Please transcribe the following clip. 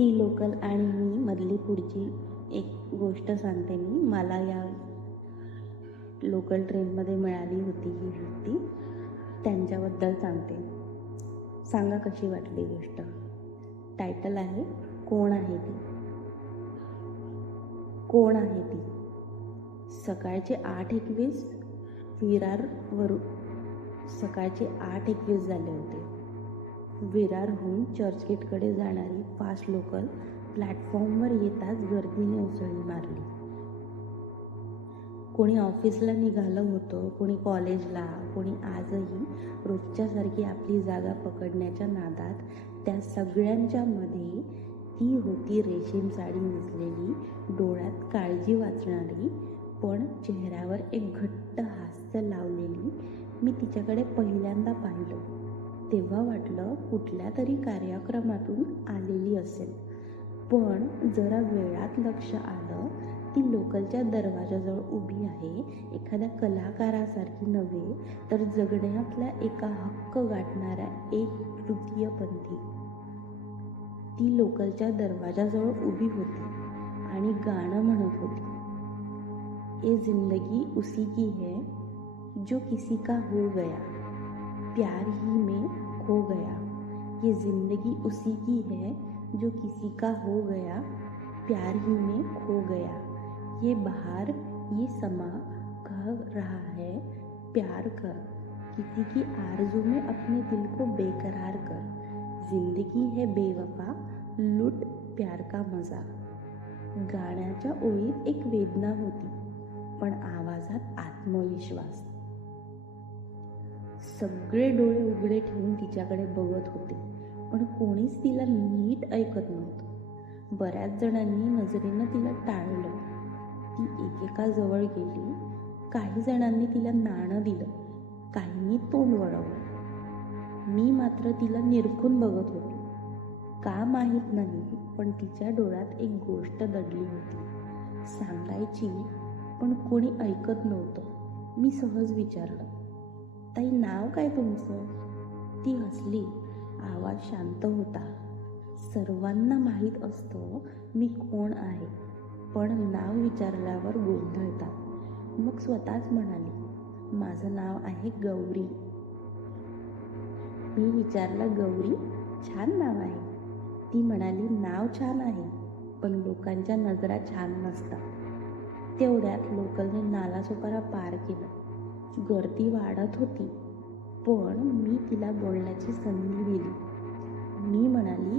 ती लोकल आणि मी मधली पुढची एक गोष्ट सांगते मी. मला या लोकल ट्रेनमध्ये मिळाली होती ही व्यक्ती, त्यांच्याबद्दल सांगते. सांगा कशी वाटली गोष्ट. टायटल आहे कोण आहे ती. कोण आहे ती. सकाळचे 8:21 सकाळचे 8:21 झाले होते. विरारहून चर्चगेटकडे जाणारी फास्ट लोकल प्लॅटफॉर्मवर येताच गर्दीने उसळी मारली. कोणी ऑफिसला निघालं होतं, कोणी कॉलेजला, कोणी आजही रोजच्यासारखी आपली जागा पकडण्याच्या नादात. त्या सगळ्यांच्या मध्ये ती होती रेशीम साडी नेसलेली, डोळ्यात काळजी वाचणारी, पण चेहऱ्यावर एक घट्ट हास्य लावलेली. मी तिच्याकडे पहिल्यांदा पाहिलं तेव्हा वाटलं कुठल्या तरी कार्यक्रमातून आलेली असेल, पण जरा वेळात लक्ष आलं ती लोकलच्या दरवाजाजवळ उभी आहे, एखाद्या कलाकारासारखी नव्हे तर जगण्यातल्या एका हक्क गाठणाऱ्या एक तृतीयपंथी. ती लोकलच्या दरवाजाजवळ उभी होती आणि गाणं म्हणत होती. ये जिंदगी उसी की है जो किसी का हो गया, प्यार ही में खो गया. ये जिंदगी उसी की है जो किसी का हो गया, प्यार ही में खो गया. ये बहार ये समा कह रहा है प्यार कर, किसी की आरज़ू में अपने दिल को बेकरार कर. जिंदगी है बेवफा, लूट प्यार का मजा. गाण्याच्या ओळीत एक वेदना होती, पण आवाजात आत्मविश्वास. सगळे डोळे उघडे ठेवून तिच्याकडे बघत होते, पण कोणीच तिला नीट ऐकत नव्हतं. बऱ्याच जणांनी नजरेनं तिला टाळलं. ती एकेकाजवळ गेली. काही जणांनी तिला नाणं दिलं, काहींनी तोंड वळवलं. मी मात्र तिला निरखून बघत होतो. का माहीत नाही, पण तिच्या डोळ्यात एक गोष्ट दडली होती. सांगायची, पण कोणी ऐकत नव्हतं. मी सहज विचारलं, ताई नाव काय तुमचं? ती हसली. आवाज शांत होता. सर्वांना माहीत असतं मी कोण आहे, पण नाव विचारल्यावर गोंधळतात. मग स्वतःच म्हणाली, माझं नाव आहे गौरी. मी विचारलं, गौरी छान नाव आहे. ती म्हणाली, नाव छान आहे, पण लोकांच्या नजरा छान नसतात. तेवढ्यात लोकलने नालासोपारा पार केलं. गर्दी वाढत होती, पण मी तिला बोलण्याची संधी दिली. मी म्हणाली,